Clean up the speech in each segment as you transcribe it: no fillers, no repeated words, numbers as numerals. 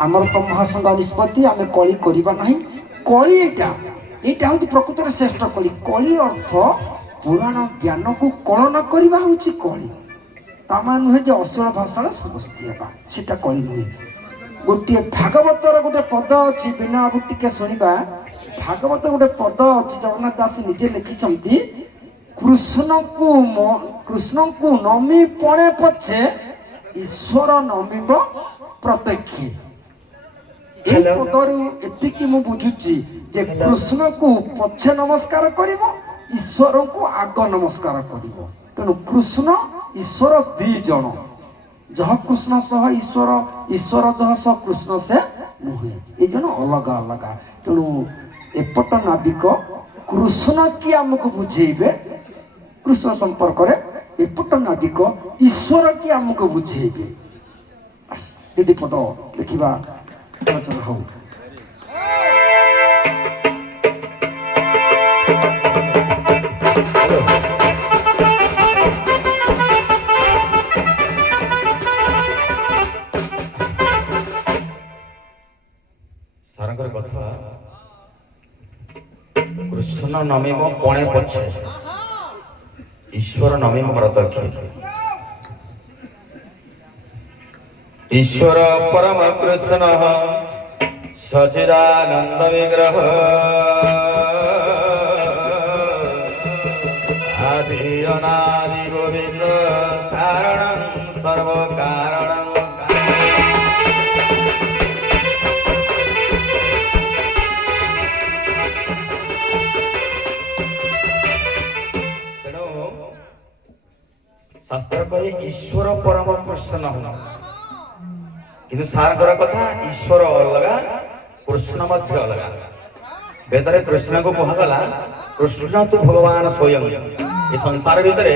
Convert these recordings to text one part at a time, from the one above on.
आमर तो महासंघ निष्पत्ति आम कली करवा ना कली यहाँ हूँ प्रकृत श्रेष्ठ कली कली अर्थ पुराण ज्ञान को कलना करवा हूँ कली तामान नुहे जो अश्लील भाषा सबा कली नुहे गोटे भागवतर गोटे पद अच्छी बिना अब टे शुणा भागवत गोटे पद अच्छी जगन्नाथ दास निजे लिखिं कृष्ण को नमी पणे पछे ईश्वर नमिब प्रत्यक्ष ए पदरु एतिकी मु बुझुची जे कृष्ण को पछे नमस्कार करिवो ईश्वर को आग नमस्कार करिवो तेनु कृष्ण ईश्वर दी जन जह कृष्ण सह ईश्वर ईश्वर जह सह कृष्ण से नुहे ये जन अलग अलग तेणु एपट नाविक कृष्ण की आमको बुझेबे कृष्ण संपर्क रे एपट नाविक ईश्वर की आमको बुझेबे यदि पद देखिबा आलोचना हो सारंगर कथा कृष्ण नमिम पणे पछे ईश्वर नमिम प्रत्यक्ष ईश्वर परम कृष्ण सचिदानंद विग्रह आदि अनादि गोविंद कारणं सर्व कारणं शास्त्र कहे ईश्वर परम कृष्ण किंतु सारंगर कथा ईश्वर अलग कृष्ण मध्य अलग वेदरे कृष्ण को कहगला कृष्ण तू भगवान स्वयं ये संसार भितर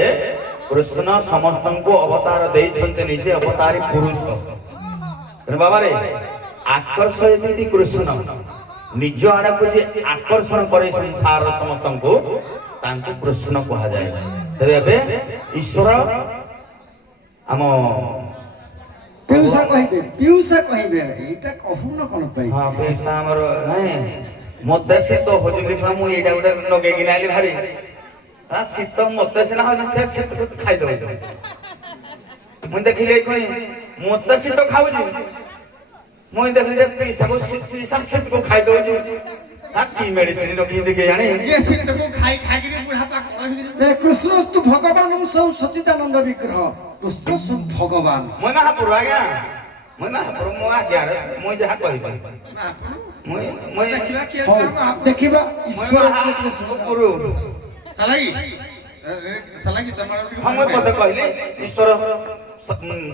कृष्ण समस्त को अवतार देइछन्ते निजे अवतारी पुरुष तेणु बाबा रे आकर्षयति कृष्ण निज आड़ को जे आकर्षण करे संसार समस्त को तांको कृष्ण कहा जाए तेरे एबे ईश्वर आम पीयूषा कहिबे एटा कहू न कोन पई हां पीयूषा हमर नहीं मते शीत हो जिला मु एटा गोटे लगे कि नाली भारी हां शीत मते से ना हो से शीत को खाइ दो मु देखिले कोनी मते शीत खाउ जी मु देखिले पीयूषा शीत को खाइ दो जी की मेडिसिन रखी देखे जाने ये शीत को खाई खाई के बुढ़ापा कहि कृष्ण तू भगवान सब सच्चिदानंद विग्रह कृष्ण सब भगवान मैं महापुर आज्ञा मैं महापुर मो आज्ञा रे मैं जहा कहबा मैं देखिबा के काम देखिबा ईश्वर कृष्ण गुरु सलाई सलाई तमरा हम पद कहले ईश्वर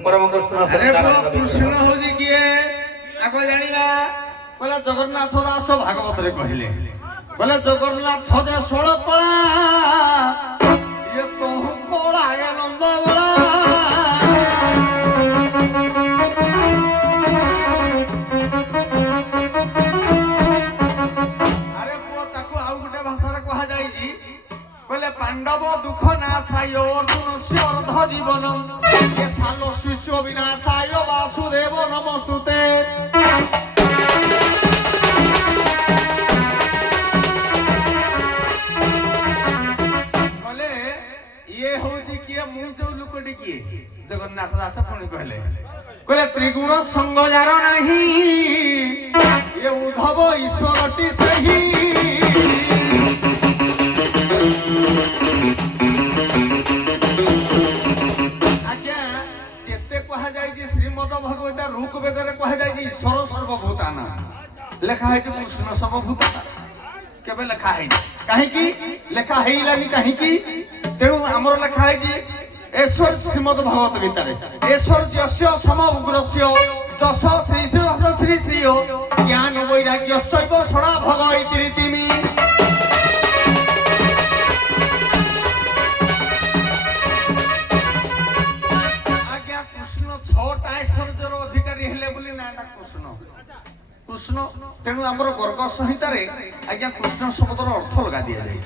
परम कृष्ण अरे कृष्ण हो जी किए आको जानिबा बोले जगन्नाथ दास भागवत रे कहले बोले जगन्नाथ दास पळा ये कहू कोळा आनंद बळा अरे पो ताको आउ गुटे भाषा रे कहा जाई जी बोले पांडव दुख नाशाय अर्जुन से अर्ध जीवन ये सालो शिष्य विनाशाय वासुदेव नमस्तुते जगन्नाथ दास पुणी कहले कहले त्रिगुण संग जार नाही ये उद्धव ईश्वरटी सही आज्ञा सेते कहा जाय जे श्रीमद भगवत ऋग्वेद रे कहा जाय जे ईश्वर सर्वभूताना लेखा है कृष्ण सर्वभूताना केबे लेखा है काहे की लेखा हेइलानी काहे की तेणु हमर लेखा है जे ऐश्वर श्रीमद भागवत भितर ऐश्वर्य सम उग्रस्य जस श्री श्री श्री ज्ञान वैराग्य सड़ा भग इतिरितिमी आज्ञा कृष्ण 6टा ऐश्वर्यर अधिकारी हेले बोली नाटा कृष्ण कृष्ण तेणु आमर गर्ग संहिता रे आज्ञा कृष्ण शब्दर अर्थ लगा दिया जाइए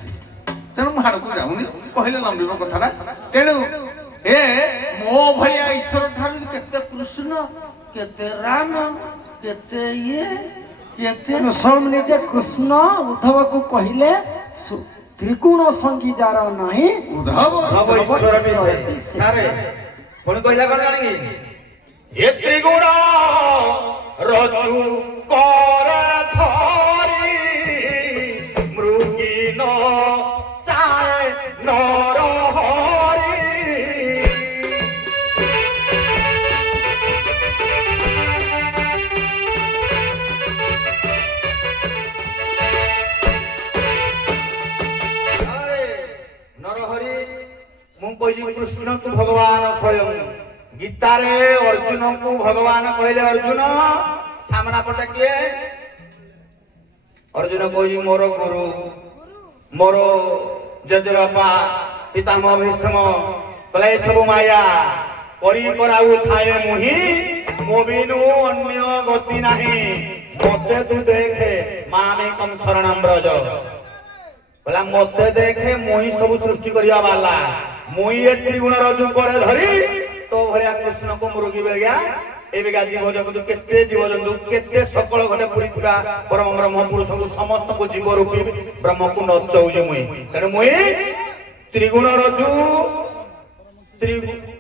तेणु हाड़ को जाऊनी कहले लंबिब कथा तेणु ए मो भलिया ईश्वर ठारू केते कृष्ण केते राम କେତେ ଇଏ କେତେ ସ୍ୱୟଂ ନିଜେ କୃଷ୍ଣ ଉଦ୍ଧବକୁ କହିଲେ ତ୍ରିଗୁଣ ସଙ୍ଗୀ ଯାର ନାହିଁ ଉଦ୍ଧବ ଭବ ଈଶ୍ୱର ବିଷୟ ସାରେ ପୁଣି କହିଲା କଣ ଜାଣିକି ଏ ତ୍ରିଗୁଣ ରଚୁ କର ଧରି ମୃଗୀ ନ ଚାଏ ନର ହରି ନରହରି ମୁଁ କହିଲି କୃଷ୍ଣ ତୁ ଭଗବାନ ସ୍ୱୟଂ ଗୀତାରେ ଅର୍ଜୁନକୁ ଭଗବାନ କହିଲେ ଅର୍ଜୁନ ସାମନା ପଟେ କିଏ ଅର୍ଜୁନ କହୁଛି ମୋର ଗୁରୁ ମୋର ଜେଜେବାପା ପିତାମହ ଭୀଷ୍ମ କହିଲେ ଏସବୁ ମାୟା କରି କରାଉ ଥାଏ ମୁହିଁ ମୋ ବିନୁ ଅନ୍ୟ ଗତି ନାହିଁ ମତେ ତୁ ଦେଖେ ମାମେକଂ ଶରଣଂ ବ୍ରଜ କହିଲା ମତେ ଦେଖେ ମୁଇଁ ସବୁ ସୃଷ୍ଟି କରିବା ବାଲା ମୁଇଁ ଏ ତ୍ରିଗୁଣ ରଜୁ করে ଧରି তো ভଳିଆ কৃষ্ণକୁ ମୃଗୀ ବେଳିଆ ଏବେକା ଜୀବଜନ୍ତୁ କେତେ ଜୀବଜନ୍ତୁ କେତେ ସକଳ ଘଟେ ପୁରିଥିବା ପରମ ବ୍ରହ୍ମ ପୁରୁଷଙ୍କୁ ସମସ୍ତଙ୍କୁ ଜୀବ ରୂପୀ ବ୍ରହ୍ମକୁ ନଚଉଛି ମୁଇଁ ତେଣୁ ମୁଇଁ ତ୍ରିଗୁଣ ରଜୁ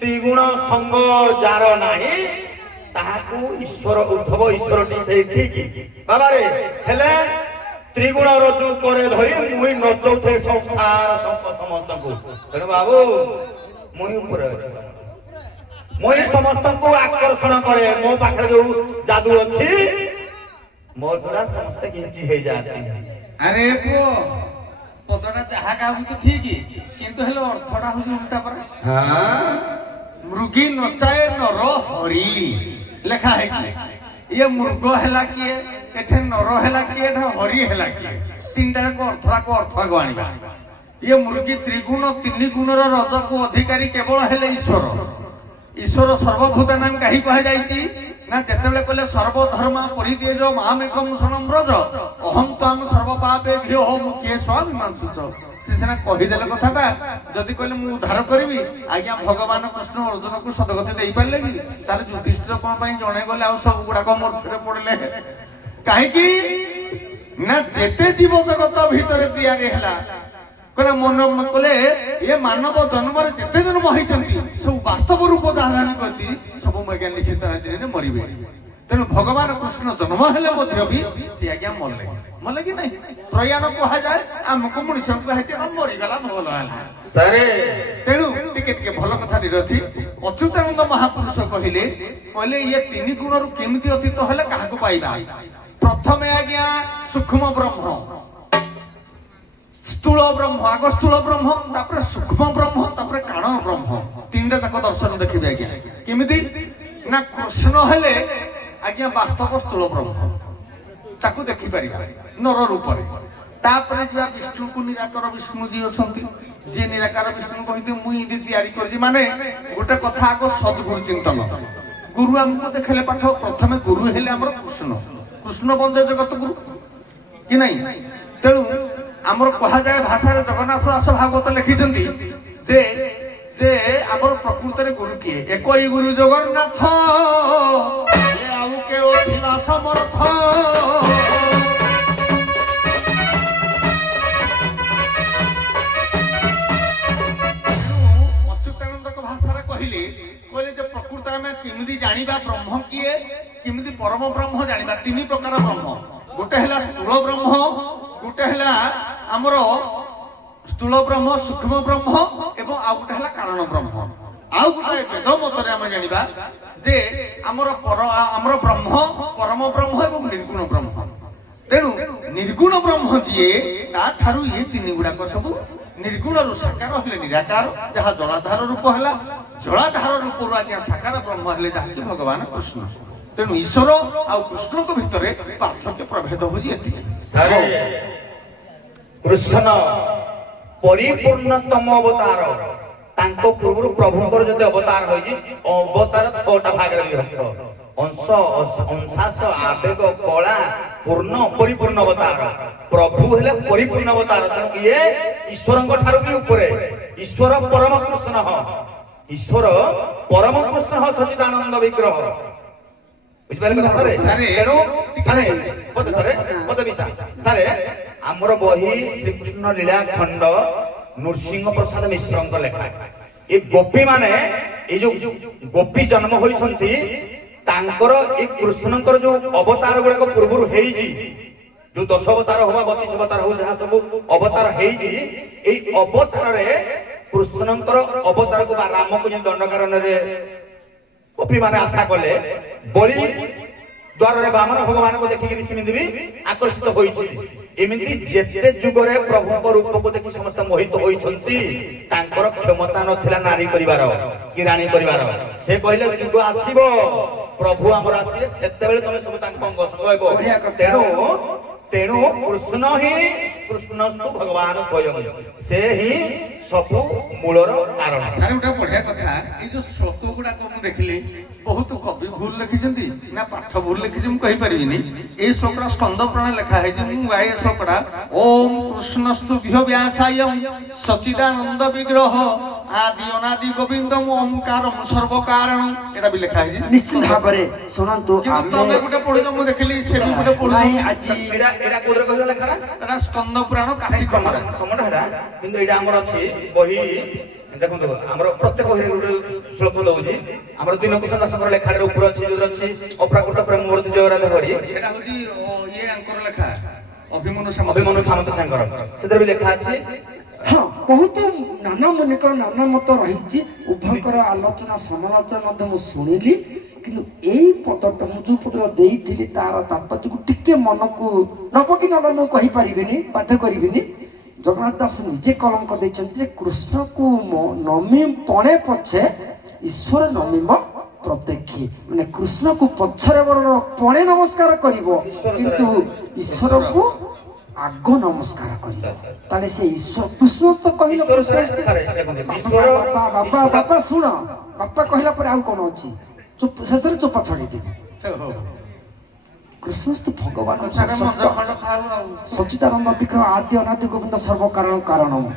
ତ୍ରିଗୁଣ ସଙ୍ଗ ଯାର ନାହିଁ ତାହାକୁ ଈଶ୍ୱର ଉଦ୍ଧବ ଈଶ୍ୱରଟି ସେଇଠି ବାବାରେ ହେଲେ ତ୍ରିଗୁଣ ରଜୁ করে ଧରି ମୁଇଁ ନଚଉଥାଏ ସଂସାର ସମସ୍ତଙ୍କୁ ତେଣୁ ବାବୁ ମୁଇଁ ଉପରେ ଅଛି मुई समस्त को आकर्षण करे मो पाखरे जो जादू अछि मोर द्वारा समस्त घिंची हे जाती अरे पुओ पदटा जहा कहू तो ठीक किंतु हेलो अर्थटा हो उल्टा पर हां मृगी नचाए नर हरि लेखा है ये मृग हैला किए एठे नर हैला किए एठे हरि हैला किए तीनटा को अर्थ को आनिबा ये मृगी त्रिगुण तीन गुणर रज को अधिकारी केवल हेले ईश्वर ईश्वर सर्वभूतानां कहीं कह जाइछि ना जेतेबेले कहले सर्वधर्म परित्यज मामेकं शरणं व्रज अहं त्वां सर्वपापेभ्यो मुख्ये स्वाभिमांसुच से सिना कहि देले कथाटा जदि कहले मु उद्धार करबी आज्ञा भगवान कृष्ण अर्जुन को सदगति देई पाले कि ताले युधिष्ठिर कोन पई जणे गले आ सब गुडा को मूर्छरे पड़ले काहे कि ना जेते जीव जगत भीतर दियारे हला कहले मन कहले ये मानव जन्म जिते जन्म होइछंती सब वास्तव रूप धारण करती सब मगे निश्चित दिन मरिबे तेणु भगवान कृष्ण जन्म हेले मध्य भी से आज्ञा मरले कि नहीं प्रयाण कहा जाए आमको मनुष्य को कहते हम मरिगला भल होला सारे तेणु टिके टिके भल कथा रही अच्युतानंद महापुरुष कहले कहले ये तीन गुण रु केमिति अतीत हेले काहाको पाइबा प्रथमे आज्ञा सूक्ष्म ब्रह्म स्थूल ब्रह्म आग स्थूल ब्रह्म तापर सूक्ष्म ब्रह्म तापर कारण ब्रह्म तीनटा तक दर्शन देखिबे आज्ञा केमिति ना कृष्ण हेले आज्ञा वास्तव स्थूल ब्रह्म ताकू देखि परिबा नर रूप रे तापर जिवा विष्णु को निराकार विष्णु जी अछंती जे निराकार विष्णु कहिते मुई इदि तयारी करजी माने गोटे कथा आगो सद्गुरु चिंतन गुरु हमको देखले पाठ प्रथमे गुरु हेले हमर कृष्ण कृष्ण बंदे जगत गुरु कि नहीं तेणु आमर कहा जाए भाषा जगन्नाथ दास भागवत लिखिछंती जे जे आमर प्रकृत रे गुरु किए एकई गुरु जगन्नाथ ए आउ के ओथिला समर्थ अच्युतानंद को भाषा रे कहिले कहले जे प्रकृत में किमिति जानिबा ब्रह्म किए किमिति परम ब्रह्म जानिबा तीन प्रकार ब्रह्म गोटे हला स्थूल ब्रह्म गोटे हला हमरो स्थूल ब्रह्म सूक्ष्म ब्रह्म एवं आ गोटे हला कारण ब्रह्म आ गोटे वेद मतरे हम जानिबा जे हमरो ब्रह्म परम ब्रह्म एवं निर्गुण ब्रह्म तेणु निर्गुण ब्रह्म जिए ता थारु ये तीन गुडा को सब निर्गुण रु साकार हले निराकार जहा जलाधार रूप हला जलाधार रूप रु आज्ञा साकार ब्रह्म हले जहा कि भगवान कृष्ण तेणु ईश्वर आ कृष्ण को भितरे पार्थक्य प्रभेद होजी एति सारे कृष्ण परिपूर्णतम अवतार तांको पूर्व प्रभुଙ୍କର ଯଦି अवतार होई अवतार 6टा भागରେ विभक्त अंश अंशास आवेग कला पूर्ण परिपूर्ण अवतार प्रभु हेले परिपूर्ण अवतार तेणु ये ईश्वरଙ୍କ ठाରୁ ବି ଉପରେ ईश्वर परम कृष्ण सच्चिदानंद विग्रह ବୁଝିପାରିଲେ କଥା ସାରେ? ସାରେ, ତେଣୁ ସାରେ ଟିକେ ମତେ ବିଶା ସାରେ ଆମର ବହି ଶ୍ରୀକୃଷ୍ଣ ଲୀଳା ଖଣ୍ଡ ନୃସିଂହ ପ୍ରସାଦ ମିଶ୍ରଙ୍କ ଲେଖା। ଏ ଗୋପୀ ମାନେ ଏଇ ଯୋଉ ଗୋପୀ ଜନ୍ମ ହୋଇଛନ୍ତି ତାଙ୍କର ଏଇ କୃଷ୍ଣଙ୍କର ଯୋଉ ଅବତାର ଗୁଡାକ ପୂର୍ବରୁ ହେଇଛି, ଯୋଉ 10 ଅବତାର ହବା 32 ଅବତାର ହଉ ଯାହା ସବୁ ଅବତାର ହେଇଛି, ଏଇ ଅବତାରରେ କୃଷ୍ଣଙ୍କର ଅବତାରକୁ ବା ରାମକୁ ଯେମିତି ଦଣ୍ଡକାରଣ୍ୟରେ ଗୋପୀ ମାନେ ଆଶା କଲେ, ବଳି ଦ୍ୱାରରେ ବାମନ ଭଗବାନଙ୍କୁ ଦେଖିକି ସେମିତି ବି ଆକର୍ଷିତ ହୋଇଛି। ଏମିତି ଯେତେ ଯୁଗରେ ପ୍ରଭୁଙ୍କ ରୂପକୁ ଦେଖି ସମସ୍ତେ ମୋହିତ ହୋଇଛନ୍ତି, ତାଙ୍କର କ୍ଷମତା ନଥିଲା ନାରୀ କରିବାର କି ରାଣୀ କରିବାର। ସେ କହିଲେ ଯୁଗ ଆସିବ ପ୍ରଭୁ ଆମର ଆସିବେ, ସେତେବେଳେ ତମେ ସବୁ ତାଙ୍କ ଅଙ୍ଗ ରହିବ। ତେଣୁ କୃଷ୍ଣ ହିଁ କୃଷ୍ଣସ୍ତୁ ଭଗବାନ ସ୍ୱୟଂ, ସେ ହିଁ ସବୁ ମୂଳର କାରଣ। ସାର୍ ଗୋଟେ ବଢିଆ କଥା, ଏଇ ଯୋଉ ଶ୍ଲୋକ ଗୁଡାକ ମୁଁ ଦେଖିଲି ବହୁତ କବି ଭୁଲ ଲେଖିଛନ୍ତି ନା ପାଠ ଭୁଲ ଲେଖିଛି ମୁଁ କହିପାରିବିନି। ଏଇ ଶ୍ଲୋକଟା ସ୍କନ୍ଦ ପୁରାଣ ଲେଖା ହେଇଛି, ମୁଁ ଗାଏ ଏ ଶ୍ଲୋକଟା ଓମ୍ କୃଷ୍ଣସ୍ତୁ ବ୍ୟାସାୟ ସଚିଦାନନ୍ଦ ବିଗ୍ରହ ଆଦି ଅନାଦି ଗୋବିନ୍ଦମ ଓଂକାରମ୍ ସର୍ବ କାରଣ, ଏଟା ବି ଲେଖା ହେଇଛି ନିଶ୍ଚିତ ଭାବରେ। ଶୁଣନ୍ତୁ, କିନ୍ତୁ ତମେ ଗୋଟେ ପଢୁଛ ମୁଁ ଦେଖିଲି ସେ ବି ଗୋଟେ ପଢୁଛ। ଆଜି ଏଇଟା କୋଉଥିରେ କହିଲ ଲେଖାଟା? ଏଟା ସ୍କନ୍ଦ ପୁରାଣ କାଶୀ ଖଣ୍ଡ। ତମଟା ହେଟା କିନ୍ତୁ ଏଇଟା ଆମର ଅଛି ବହି। ଦେଖନ୍ତୁ ଆମର ପ୍ରତ୍ୟେକ ବହିରେ ଗୋଟେ ଶ୍ଲୋକ ଦଉଛି। ଆମର ଦିନକୁଶ ଦାସଙ୍କର ଲେଖାରେ ଉପରେ ଅଛି, ଯୋଉଟା ଅଛି ଅପ୍ରାକୃତ ପ୍ରେମବର୍ତ୍ତୀ ଜୟରାଧ ହରି, ଏଟା ହଉଛି ଇଏ ଆଙ୍କର ଲେଖା ଅଭିମନ୍ୟୁ ସାମନ୍ତ ସାଙ୍କର, ସେଥିରେ ବି ଲେଖା ଅଛି। ହଁ, ବହୁତ ନାନା ମୁନିଙ୍କର ନାନା ମତ ରହିଛି, ଉଭୟଙ୍କର ଆଲୋଚନା ସମାଲୋଚନା ମଧ୍ୟ ମୁଁ ଶୁଣିଲି। କିନ୍ତୁ ଏଇ ପଦଟା ମୁଁ ଯୋଉ ପଦଟା ଦେଇଥିଲି ତାର ତାତ୍ପର୍ଯ୍ୟକୁ ଟିକେ ମନକୁ ନବ କି ନବ ମୁଁ କହିପାରିବିନି, ବାଧ୍ୟ କରିବିନି। ଜଗନ୍ନାଥ ଦାସ ନିଜେ କଲମ କରିଦେଇଛନ୍ତି ଯେ କୃଷ୍ଣକୁ ନମି ପଣେ ପଛେ ଈଶ୍ୱର ନମିବ ପ୍ରତ୍ୟକ୍ଷୀ, ମାନେ କୃଷ୍ଣକୁ ପଛରେ ବରଂ ପଣେ ନମସ୍କାର କରିବ କିନ୍ତୁ ଈଶ୍ୱରକୁ ଆଗ ନମସ୍କାର କରିବ। ତାହେଲେ ସେ ଈଶ୍ୱର କୃଷ୍ଣ ତ କହିଲେ ବାପା ଶୁଣ, ବାପା କହିଲା ପରେ ଆଉ କଣ ଅଛି, ଶେଷରେ ଚୋପା ଛଡେଇଦେବି। କୃଷ୍ଣସ୍ତୁ ଭଗବାନ ସଚିଦାନନ୍ଦ ବିଗ୍ରହ ଆଦି ଅନାଦି ଗୋବିନ୍ଦ ସର୍ବ କାରଣ କାରଣମ୍।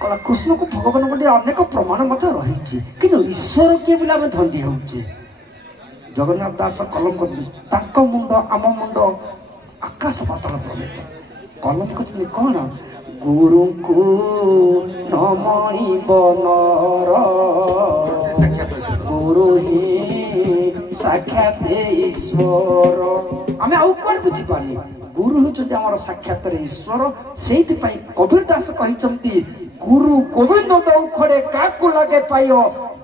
କଲା କୃଷ୍ଣକୁ ଭଗବାନ ବୋଲି ଅନେକ ପ୍ରମାଣ ମଧ୍ୟ ରହିଛି, କିନ୍ତୁ ଈଶ୍ୱର କିଏ ବୋଲି ଆମେ ଧନ୍ଦି ହେଉଛେ। ଜଗନ୍ନାଥ ଦାସ କଲମ କରିଛନ୍ତି, ତାଙ୍କ ମୁଣ୍ଡ ଆମ ମୁଣ୍ଡ ଆକାଶ ପାତାଳ ପ୍ରଭେଦ। କଲମ କରିଛନ୍ତି କଣ, ଗୁରୁଙ୍କୁ ନମଣିବ ନର, ଗୁରୁ ହିଁ ସାକ୍ଷାତ ଈଶ୍ୱର। ଆମେ ଆଉ କୁଆଡକୁ ଯିବାନି, ଗୁରୁ ହେଉଛନ୍ତି ଆମର ସାକ୍ଷାତରେ ଈଶ୍ୱର। ସେଇଥିପାଇଁ କବୀର ଦାସ କହିଛନ୍ତି, ଗୁରୁ ଗୋବିନ୍ଦ ଦଉଖଡେ କାକୁ ଲାଗେ ପାୟ,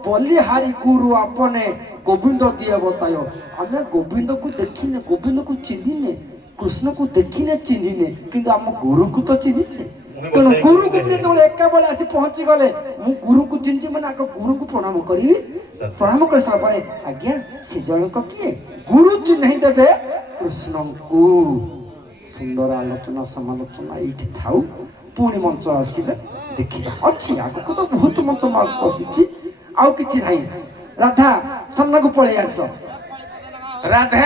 ବଲିହାରି ଗୁରୁ ଆପନେ ଗୋବିନ୍ଦ ଦିଏ ବତାୟ। ଆମେ ଗୋବିନ୍ଦକୁ ଦେଖିନେ, ଗୋବିନ୍ଦକୁ ଚିହ୍ନିନେ, କୃଷ୍ଣକୁ ଦେଖିନେ ଚିହ୍ନିନେ, କିନ୍ତୁ ଆମ ଗୁରୁକୁ ତ ଚିହ୍ନିଛେ। ତେଣୁ ଗୁରୁ ଗୋବିନ୍ଦ ଯେତେବେଳେ ଏକାବେଳେ ଆସି ପହଞ୍ଚି ଗଲେ, ମୁଁ ଗୁରୁକୁ ଚିହ୍ନିଛି ମାନେ ଆଗ ଗୁରୁଙ୍କୁ ପ୍ରଣାମ କରିବି। ପ୍ରଣାମ କରିସାରିଲା ପରେ ଆଜ୍ଞା ସେ ଜଣକ କିଏ, ଗୁରୁ ଚିହ୍ନେଇ ଦେବେ କୃଷ୍ଣଙ୍କୁ। ସୁନ୍ଦର ଆଲୋଚନା ସମାଲୋଚନା ଏଇଠି ଥାଉ, ପୁଣି ମଞ୍ଚ ଆସିଲେ ଦେଖିବା। ଅଛି ଆଗକୁ ତ ବହୁତ ମଞ୍ଚ ବସିଛି, ଆଉ କିଛି ନାହିଁ। ରାଧା ସାମ୍ନାକୁ ପଳେଇ ଆସ। ରାଧେ